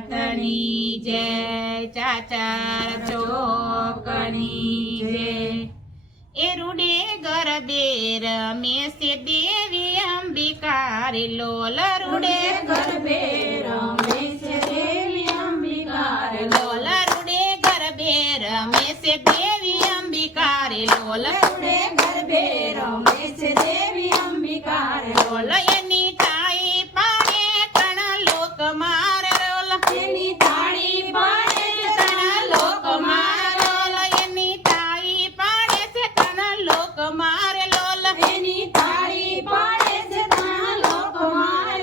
નાથની જય ચાચાર ચોકની જય એ રૂડે ગરબે રમે છે દેવી અંબિકા રે લોલ રૂડે ગરબે રમે છે દેવી અંબિકા રે લોલ રૂડે ગરબે રમે છે દેવી અંબિકા રે લોલ રૂડે ગરબે રમે છે દેવી અંબિકા રે લોલ એની તાઈ પાડે તણા લોક માર રોલ એની તાળી પાડે છે તણા લોક માર લોલ એની તાઈ પાડે છે તણા લોક માર લોલ એની તાળી પાડે છે તણા લોક માર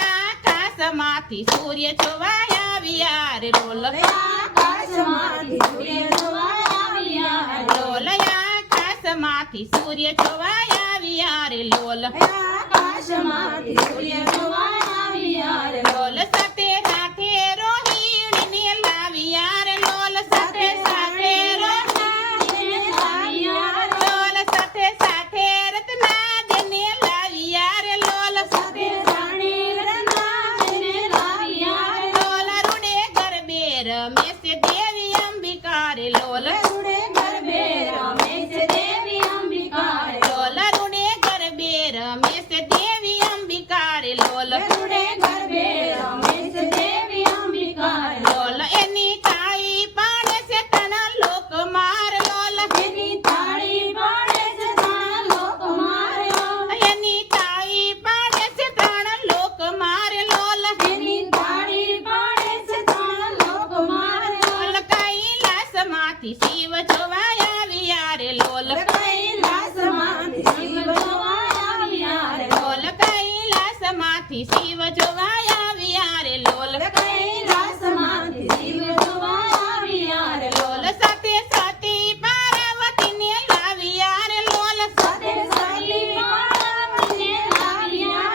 આકાશમાંથી સૂર્ય જોવાયા વિયાર રોલ આકાશમાંથી સૂર્ય જોવાયા વિયાર લોલ આકાશમાંથી સૂર્ય જોવાયા વિયાર લોલ આકાશમાંથી સૂર્ય જોવાયા વિયાર લોલ સાથે સાથે રોહિણીને લાવ્યા રે લોલ સાથે સાથે રોહિણીને લાવ્યા લોલ સાથે સાથે રત્નાદેને લાવ્યા રે લોલ સાથે રાણી રત્નાદેને લાવ્યા લોલ રૂડે ગરબે રમે છે દેવી અંબિકા રે લોલ રૂડે ગરબે રમે છે દેવી અંબિકા રે લોલ રૂડે ગરબે રમે છે દેવી અંબિકા રે લોલ રૂડે ગરબે રમે છે દેવી અંબિકા રે લોલ એની તાઈ પાડે છે તણા લોક માર લોલ એની તાળી પાડે છે તણા લોક માર્યો એની તાઈ પાડે છે તણા લોક માર લોલ એની તાળી પાડે છે તણા લોક માર્યો લોલ કૈલાસમાંથી શિવ જોવાયા વિયાર લોલ કૈલાસમાંથી શિવ જોવાયા વિયાર લોલ કૈલાસમાંથી શિવ જોવાયા વિયાર લોલ કૈલાસમાંથી શિવ જોવાયા વિયાર લોલ સાથે સતી પાર્વતીને લાવ્યા રે લોલ સાથે સતી પાર્વતીને લાવ્યા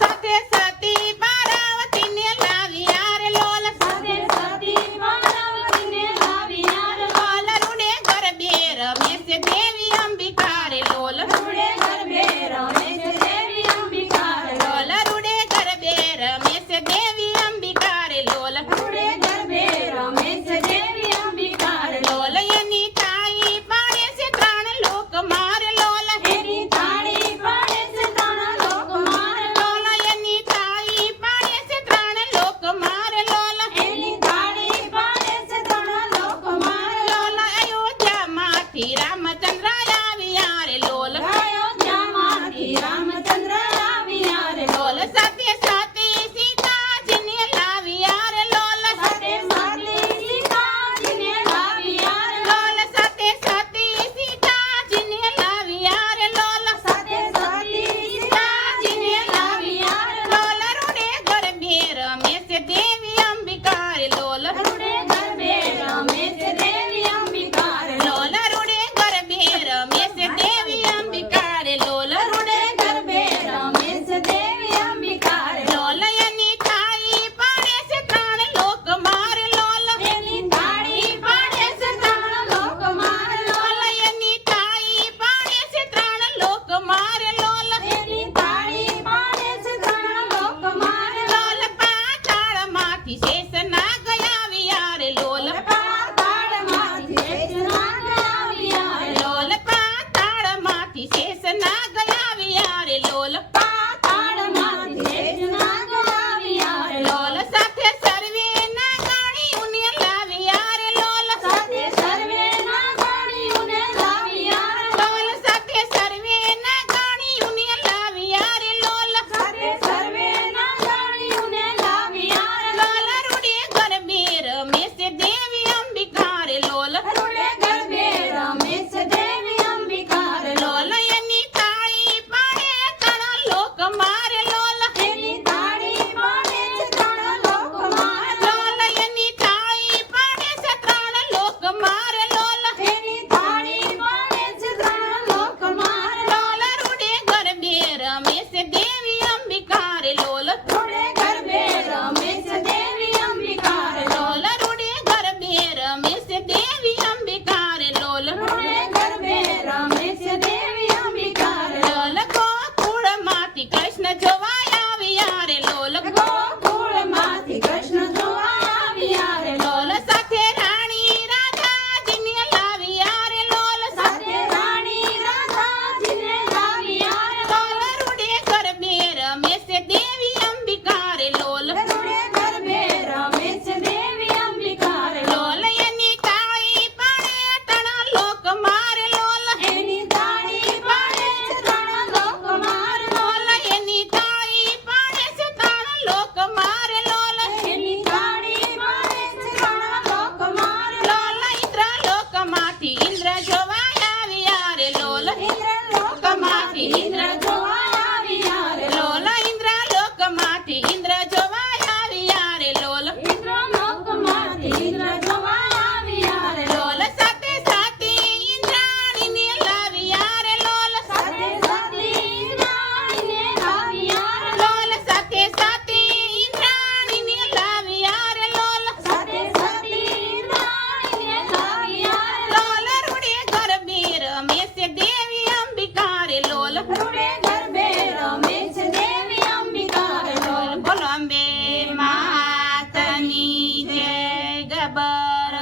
સાથે સતી પાર્વતીને લાવ્યા રે લોલ સાથે સતી પાર્વતીને લાવ્યા લોલ રૂડે ગરબે રમે છે દેવી અંબિકા રે લોલ રૂડે ગરબે રમે છે દેવી અંબિકા રે લોલ રૂડે ગરબે રમે છે દેવી અંબિકા રે લોલ રૂડે ગરબે રમે છે દેવી અંબિકા રે લોલ એની તાઈ પાડે છે ત્રણ લોક માર લોલ એની તાળી પાડે છે તણા લોક માર લોલ એની તાઈ પાડે છે ત્રણ લોક માર લોલ એની તાળી પાડે છે તણા લોક માર લોલ અયોધ્યામાંથી રામચંદ્ર આવ્યા રે લોલ અયોધ્યામાંથી રામચંદ્ર આવ્યા રે લોલ સાથે સાથે સીતાજીને લાવ્યા રે લોલ સાથે સાથે સીતાજીને લાવ્યા રે લોલ સાથે સાથે સીતાજીને લાવ્યા રે લોલ સાથે સાથે સીતાજીને લાવ્યા રે લોલ રૂડે ગરબે રમે છે દેવી અંબિકા રે લોલ રૂડે ગરબે રમે છે દેવી અંબિકા રે લોલ રૂડે ગરબે રમે છે દેવી અંબિકા રે લોલ રૂડે ગરબે રમે છે દેવી અંબિકા રે લોલ એની થાઈ પાડે છે ત્રણ લોક માર લોલ એની તાળી પાડે છે તણા લોક માર લોલ એની થાઈ પાડે છે ત્રણ લોક માર લોલ એની તાળી પાડે છે તણા લોક માર લોલ પાતાળમાંથી શેષના ગયા વિયાર લોલ પાતાળમાંથી શેષનાગ આવ્યા રે લોલ પાતાળમાંથી શેષના ગયા વિયાર લોલ પાતાળમાંથી શેષનાગ આવ્યા રે લોલ સાથે સર્વે ના ગાણીઓને લાવ્યા રે લોલ સાથે સર્વેના ગાણીઓને લાવ્યા રે લોલ સાથે સર્વે ના ગાણીઓને લાવ્યા રે લોલ સાથે સર્વેના ગાણીઓને લાવ્યા રે લોલ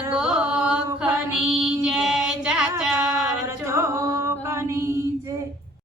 ગોખની જય ચાચર ચોકની ચોકની જય